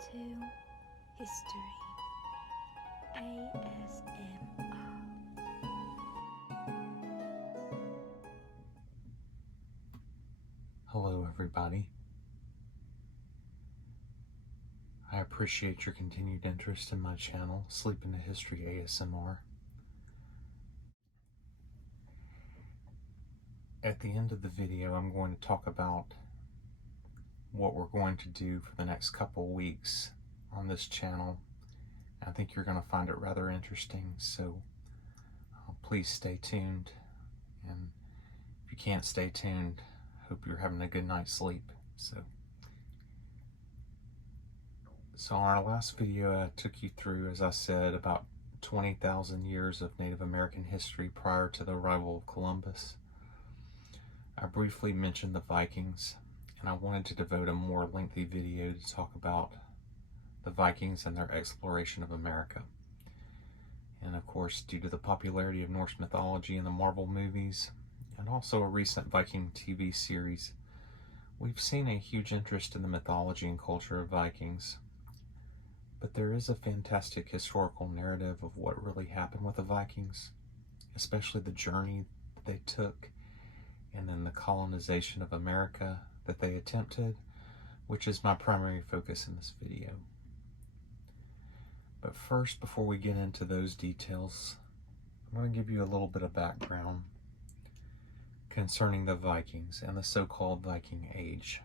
into history. ASMR. Hello everybody. I appreciate your continued interest in my channel, Sleep into History ASMR. At the end of the video, I'm going to talk about what we're going to do for the next couple weeks on this channel. I think you're going to find it rather interesting, so please stay tuned. And if you can't stay tuned, hope you're having a good night's sleep. So in our last video, I took you through, as I said, about 20,000 years of Native American history prior to the arrival of Columbus. I briefly mentioned the Vikings, and I wanted to devote a more lengthy video to talk about the Vikings and their exploration of America. And of course, due to the popularity of Norse mythology in the Marvel movies, and also a recent Viking TV series, we've seen a huge interest in the mythology and culture of Vikings. But there is a fantastic historical narrative of what really happened with the Vikings, especially the journey that they took, and then the colonization of America that they attempted, which is my primary focus in this video. But first, before we get into those details, I'm going to give you a little bit of background concerning the Vikings and the so-called Viking Age.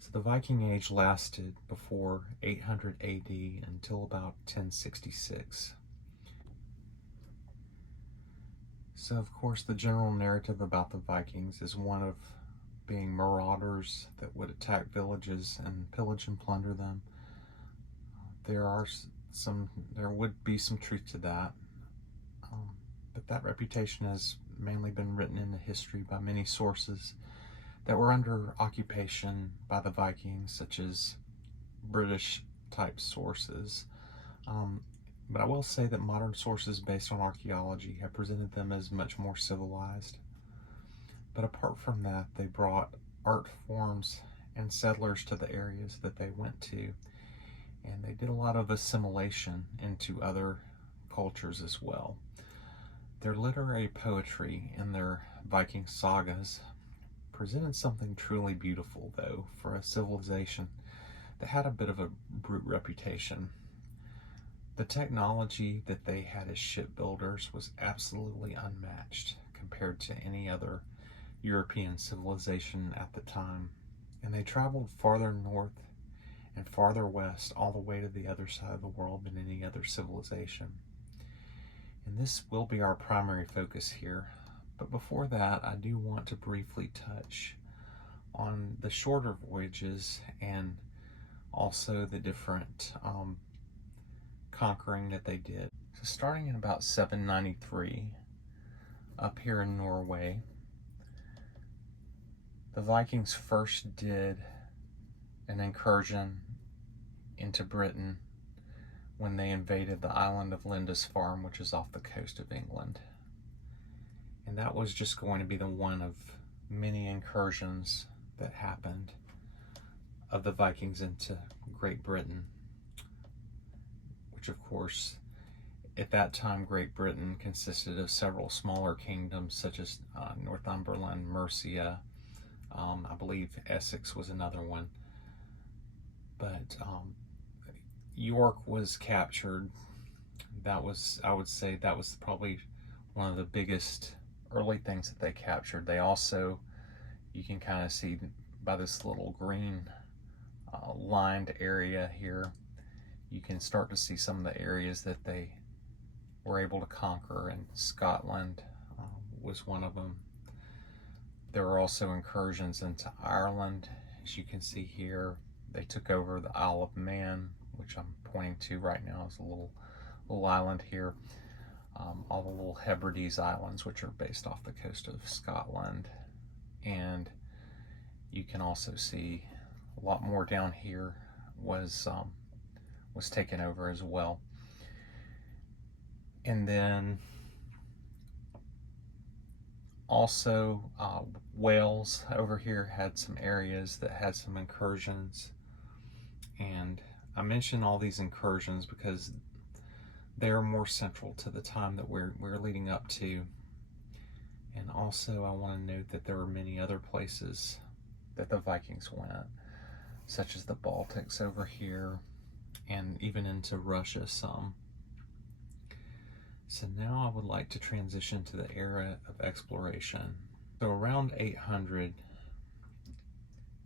So the Viking Age lasted before 800 AD until about 1066. So of course the general narrative about the Vikings is one of being marauders that would attack villages and pillage and plunder them. There would be some truth to that, but that reputation has mainly been written into history by many sources that were under occupation by the Vikings, such as British type sources. But I will say that modern sources based on archaeology have presented them as much more civilized. But apart from that, they brought art forms and settlers to the areas that they went to, and they did a lot of assimilation into other cultures as well. Their literary poetry and their Viking sagas presented something truly beautiful, though, for a civilization that had a bit of a brute reputation. The technology that they had as shipbuilders was absolutely unmatched compared to any other European civilization at the time, and they traveled farther north and farther west all the way to the other side of the world than any other civilization. And this will be our primary focus here. But before that, I do want to briefly touch on the shorter voyages and also the different conquering that they did. So starting in about 793, up here in Norway, the Vikings first did an incursion into Britain when they invaded the island of Lindisfarne, which is off the coast of England. And that was just going to be the one of many incursions that happened of the Vikings into Great Britain, which of course, at that time, Great Britain consisted of several smaller kingdoms such as Northumberland, Mercia, I believe Essex was another one. But York was captured. That was, I would say, that was probably one of the biggest early things that they captured. They also, you can kind of see by this little green lined area here, you can start to see some of the areas that they were able to conquer, and Scotland was one of them. There were also incursions into Ireland, as you can see here. They took over the Isle of Man, which I'm pointing to right now as a little island here. All the little Hebrides Islands, which are based off the coast of Scotland. And you can also see a lot more down here was taken over as well. And then also Wales over here had some areas that had some incursions. And I mention all these incursions because they're more central to the time that we're leading up to. And also I want to note that there are many other places that the Vikings went, such as the Baltics over here, and even into Russia some. So now I would like to transition to the era of exploration. So around 800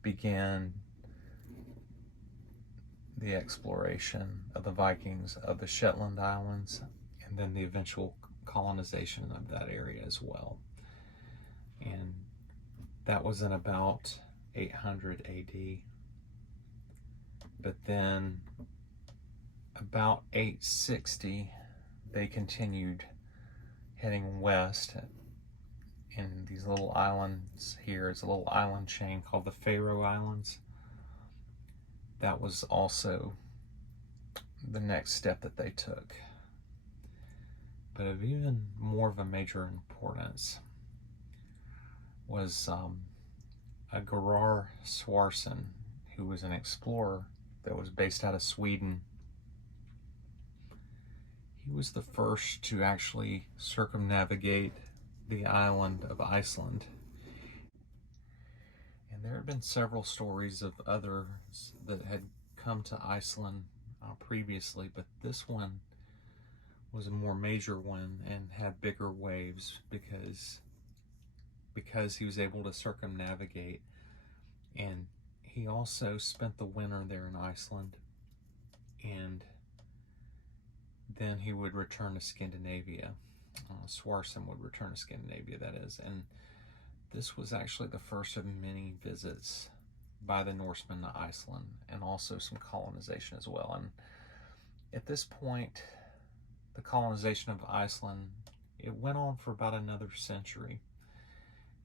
began the exploration of the Vikings of the Shetland Islands, and then the eventual colonization of that area as well. And that was in about 800 AD. But then about 860, they continued heading west in these little islands here. It's a little island chain called the Faroe Islands. That was also the next step that they took. But of even more of a major importance was a Gerar Swarson, who was an explorer that was based out of Sweden. He was the first to actually circumnavigate the island of Iceland. And there have been several stories of others that had come to Iceland previously, but this one was a more major one and had bigger waves because he was able to circumnavigate. And he also spent the winter there in Iceland, and then he would return to Scandinavia. Swarson would return to Scandinavia, that is. And this was actually the first of many visits by the Norsemen to Iceland, and also some colonization as well. And at this point, the colonization of Iceland, it went on for about another century,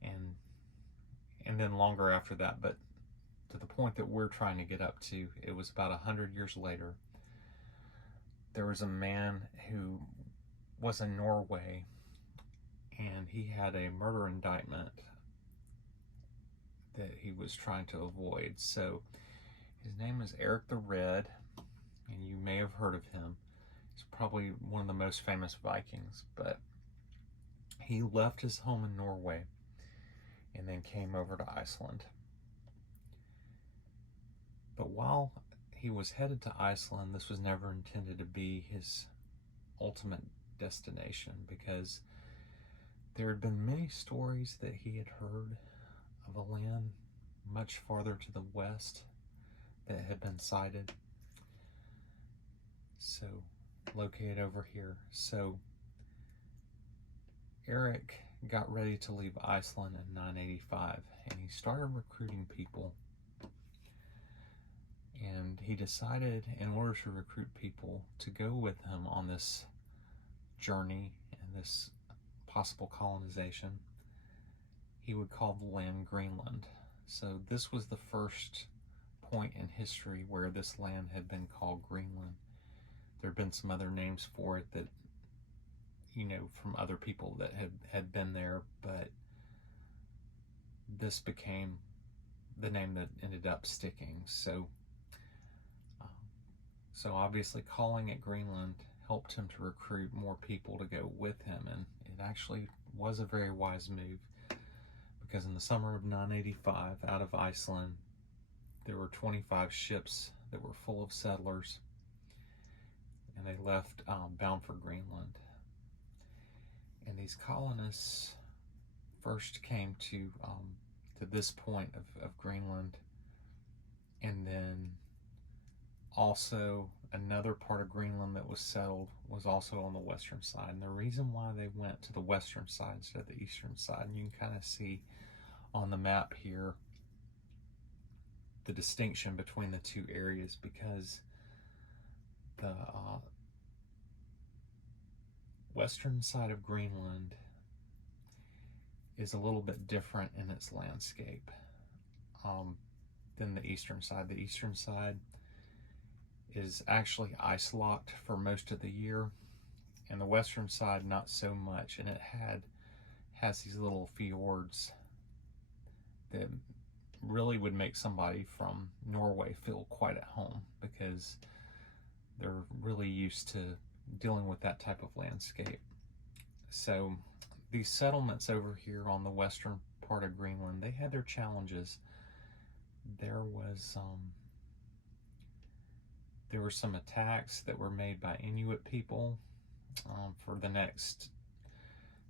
and then longer after that. But to the point that we're trying to get up to, it was about 100 years later. There was a man who was in Norway, and he had a murder indictment that he was trying to avoid. So his name is Eric the Red, and you may have heard of him. He's probably one of the most famous Vikings, but he left his home in Norway and then came over to Iceland. But while he was headed to Iceland, this was never intended to be his ultimate destination, because there had been many stories that he had heard of a land much farther to the west that had been sighted. So, located over here. So, Eric got ready to leave Iceland in 985, and he started recruiting people. And he decided, in order to recruit people to go with him on this journey and this possible colonization, he would call the land Greenland. So this was the first point in history where this land had been called Greenland. There have been some other names for it that, you know, from other people that had been there, but this became the name that ended up sticking. So obviously calling it Greenland helped him to recruit more people to go with him, and it actually was a very wise move, because in the summer of 985, out of Iceland, there were 25 ships that were full of settlers, and they left bound for Greenland. And these colonists first came to this point of Greenland, and then also another part of Greenland that was settled was also on the western side. And the reason why they went to the western side instead of the eastern side, and you can kind of see on the map here the distinction between the two areas, because the western side of Greenland is a little bit different in its landscape than the eastern side. The eastern side is actually ice locked for most of the year, and the western side not so much, and it has these little fjords that really would make somebody from Norway feel quite at home, because they're really used to dealing with that type of landscape. So these settlements over here on the western part of Greenland, they had their challenges. There were some attacks that were made by Inuit people. For the next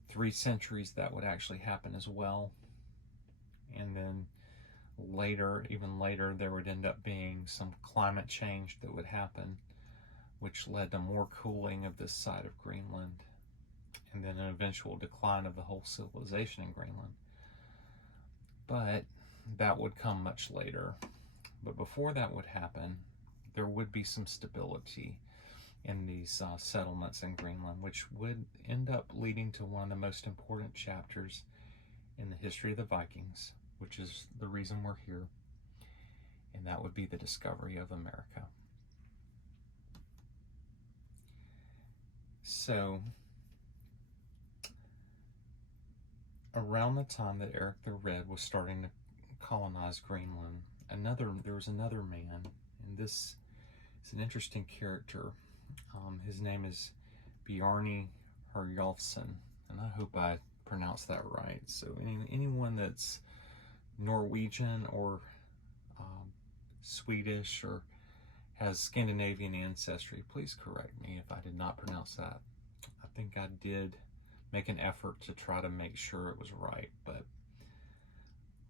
3 centuries, that would actually happen as well. And then later, even later, there would end up being some climate change that would happen, which led to more cooling of this side of Greenland, and then an eventual decline of the whole civilization in Greenland. But that would come much later. But before that would happen, there would be some stability in these settlements in Greenland, which would end up leading to one of the most important chapters in the history of the Vikings, which is the reason we're here, and that would be the discovery of America. So, around the time that Eric the Red was starting to colonize Greenland, there was another man, and this is an interesting character. His name is Bjarni Herjolfsson, and I hope I pronounced that right. So anyone that's Norwegian or Swedish or has Scandinavian ancestry, please correct me if I did not pronounce that. I think I did make an effort to try to make sure it was right, but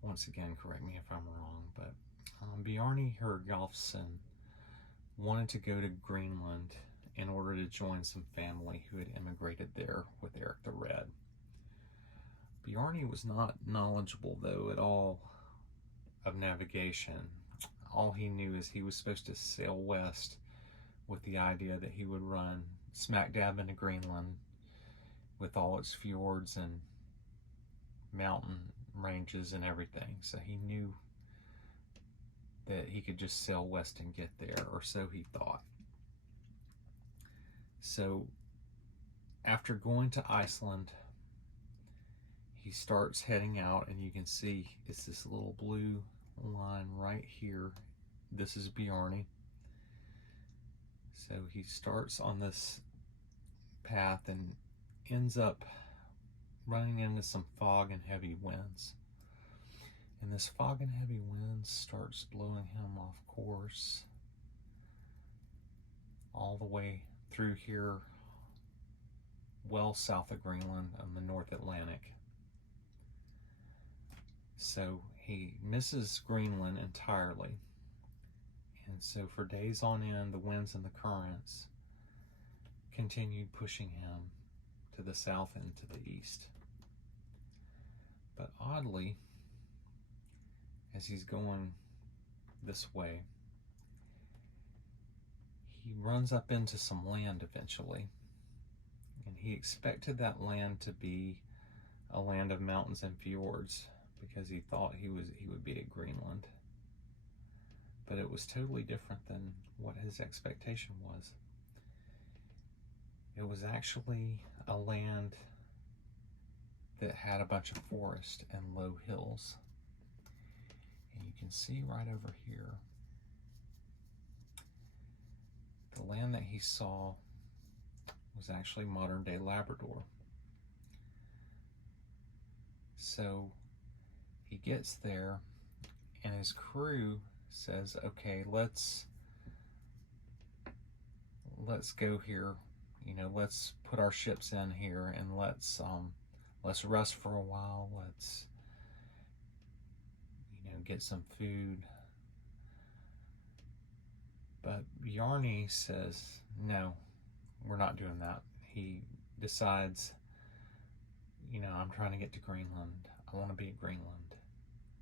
once again, correct me if I'm wrong. But Bjarni Herjolfsson wanted to go to Greenland in order to join some family who had immigrated there with Eric the Red. Bjarni was not knowledgeable, though, at all of navigation. All he knew is he was supposed to sail west with the idea that he would run smack dab into Greenland with all its fjords and mountain ranges and everything. So he knew that he could just sail west and get there, or so he thought. So after going to Iceland, he starts heading out, and you can see it's this little blue line right here. This is Bjarni. So he starts on this path and ends up running into some fog and heavy winds. And this fog and heavy winds starts blowing him off course all the way through here, well south of Greenland on the North Atlantic. So he misses Greenland entirely. And so for days on end, the winds and the currents continued pushing him to the south and to the east. But oddly, as he's going this way, he runs up into some land eventually, and he expected that land to be a land of mountains and fjords, because he thought he would be at Greenland. But it was totally different than what his expectation was. It was actually a land that had a bunch of forest and low hills. And you can see right over here, the land that he saw was actually modern day Labrador. So he gets there, and his crew says, okay, let's go here, let's put our ships in here, and let's rest for a while, let's get some food. But Bjarni says, no, we're not doing that. He decides, I'm trying to get to Greenland. I want to be at Greenland.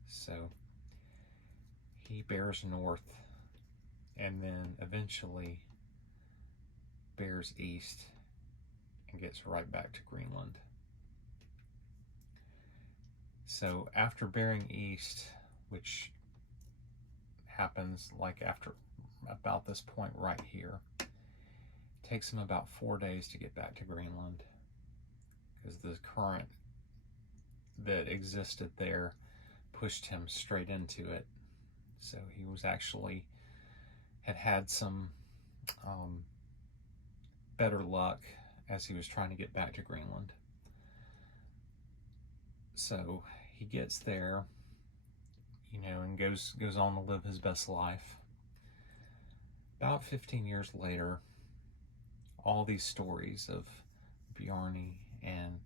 So he bears north, and then eventually bears east and gets right back to Greenland. So after bearing east, which happens like after about this point right here, it takes him about 4 days to get back to Greenland, because the current that existed there pushed him straight into it. So he was actually had some better luck as he was trying to get back to Greenland. So he gets there, and goes on to live his best life. About 15 years later, all these stories of Bjarni and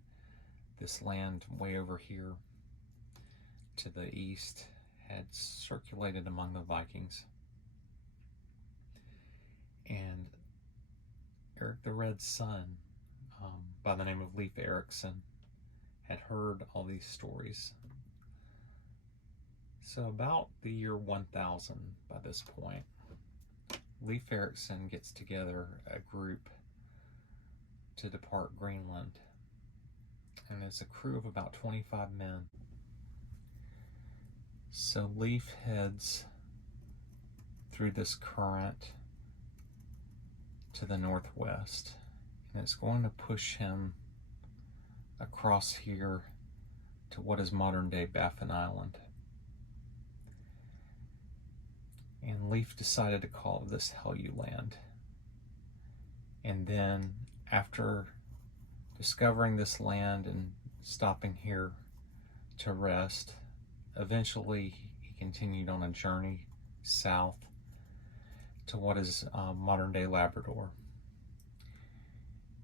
this land way over here to the east had circulated among the Vikings. And Eric the Red's son, by the name of Leif Erikson, had heard all these stories. So about the year 1000, by this point, Leif Erikson gets together a group to depart Greenland. And it's a crew of about 25 men. So Leif heads through this current to the northwest, and it's going to push him across here to what is modern-day Baffin Island. And Leif decided to call this Helluland. And then, after discovering this land and stopping here to rest, eventually he continued on a journey south to what is modern-day Labrador.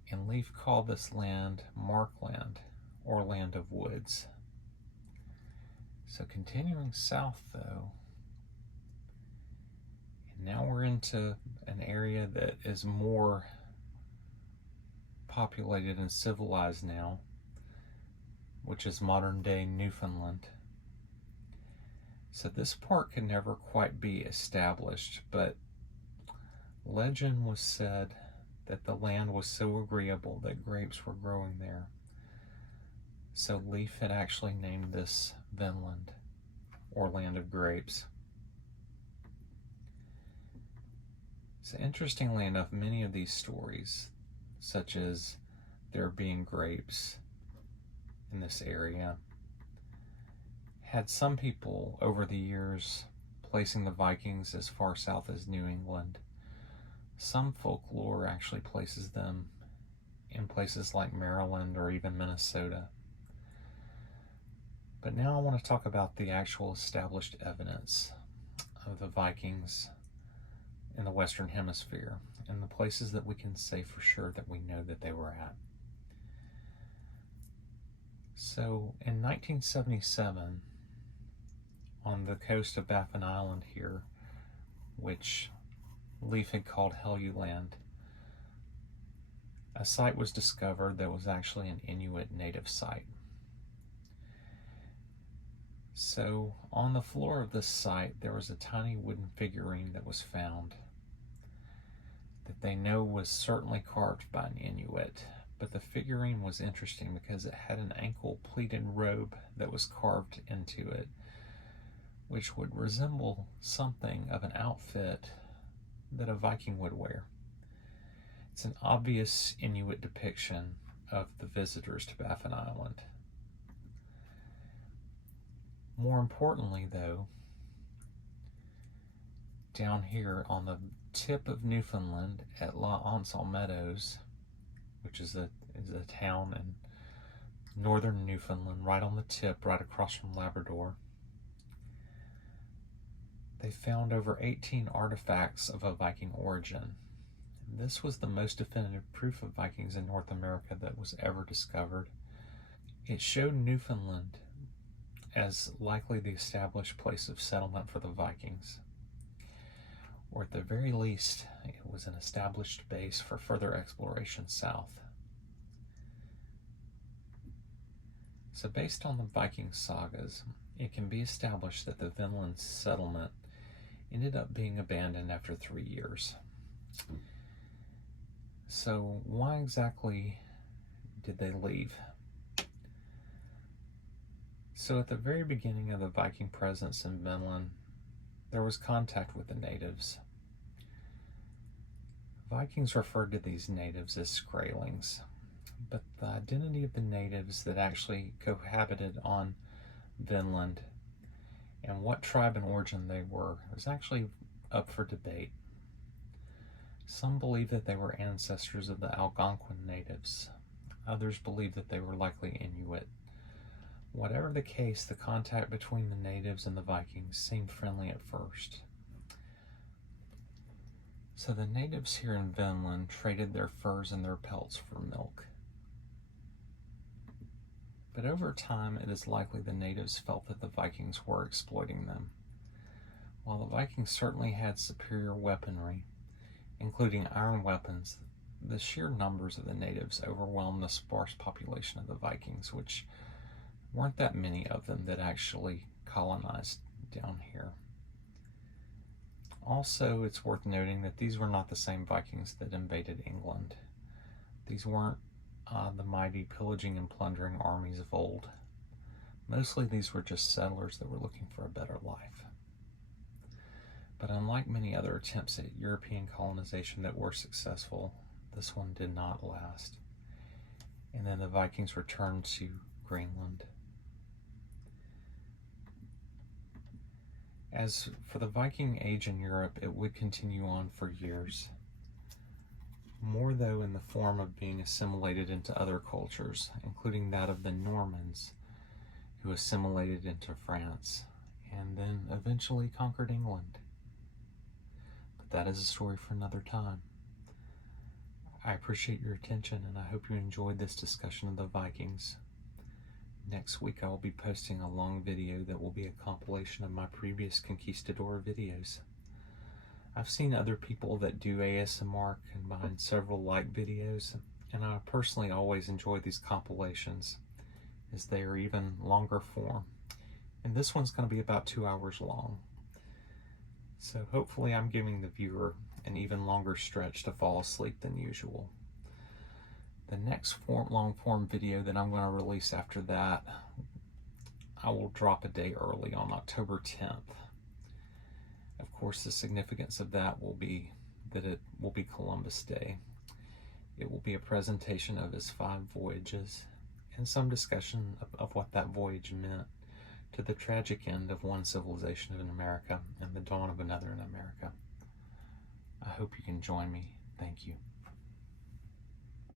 And Leif called this land Markland, or Land of Woods. So continuing south though, and now we're into an area that is more populated and civilized now, which is modern-day Newfoundland. So this part could never quite be established, but legend was said that the land was so agreeable that grapes were growing there. So Leif had actually named this Vinland, or Land of Grapes. So interestingly enough, many of these stories, such as there being grapes in this area, had some people over the years placing the Vikings as far south as New England. Some folklore actually places them in places like Maryland or even Minnesota. But now I want to talk about the actual established evidence of the Vikings in the Western Hemisphere and the places that we can say for sure that we know that they were at. So in 1977, on the coast of Baffin Island here, which Leif had called Helluland, a site was discovered that was actually an Inuit native site. So on the floor of this site, there was a tiny wooden figurine that was found that they know was certainly carved by an Inuit. But the figurine was interesting because it had an ankle pleated robe that was carved into it, which would resemble something of an outfit that a Viking would wear. It's an obvious Inuit depiction of the visitors to Baffin Island. More importantly, though, down here on the tip of Newfoundland at La Anse aux Meadows, which is a town in northern Newfoundland, right on the tip, right across from Labrador, they found over 18 artifacts of a Viking origin. This was the most definitive proof of Vikings in North America that was ever discovered. It showed Newfoundland as likely the established place of settlement for the Vikings, or at the very least, it was an established base for further exploration south. So based on the Viking sagas, it can be established that the Vinland settlement ended up being abandoned after 3 years. So why exactly did they leave? So at the very beginning of the Viking presence in Vinland, there was contact with the natives. Vikings referred to these natives as Skraelings, but the identity of the natives that actually cohabited on Vinland And what tribe and origin they were was actually up for debate. Some believe that they were ancestors of the Algonquin natives. Others believe that they were likely Inuit. Whatever the case, the contact between the natives and the Vikings seemed friendly at first. So the natives here in Vinland traded their furs and their pelts for milk. But over time, it is likely the natives felt that the Vikings were exploiting them. While the Vikings certainly had superior weaponry, including iron weapons, the sheer numbers of the natives overwhelmed the sparse population of the Vikings, which weren't that many of them that actually colonized down here. Also, it's worth noting that these were not the same Vikings that invaded England. These weren't the mighty pillaging and plundering armies of old. Mostly these were just settlers that were looking for a better life. But unlike many other attempts at European colonization that were successful, this one did not last. And then the Vikings returned to Greenland. As for the Viking Age in Europe, it would continue on for years. More though in the form of being assimilated into other cultures, including that of the Normans, who assimilated into France, and then eventually conquered England. But that is a story for another time. I appreciate your attention, and I hope you enjoyed this discussion of the Vikings. Next week I will be posting a long video that will be a compilation of my previous conquistador videos. I've seen other people that do ASMR combine several like videos, and I personally always enjoy these compilations as they are even longer form. And this one's going to be about 2 hours long. So hopefully I'm giving the viewer an even longer stretch to fall asleep than usual. The next long form video that I'm going to release after that, I will drop a day early on October 10th. Of course, the significance of that will be that it will be Columbus Day. It will be a presentation of his 5 voyages and some discussion of what that voyage meant to the tragic end of one civilization in America and the dawn of another in America. I hope you can join me. Thank you.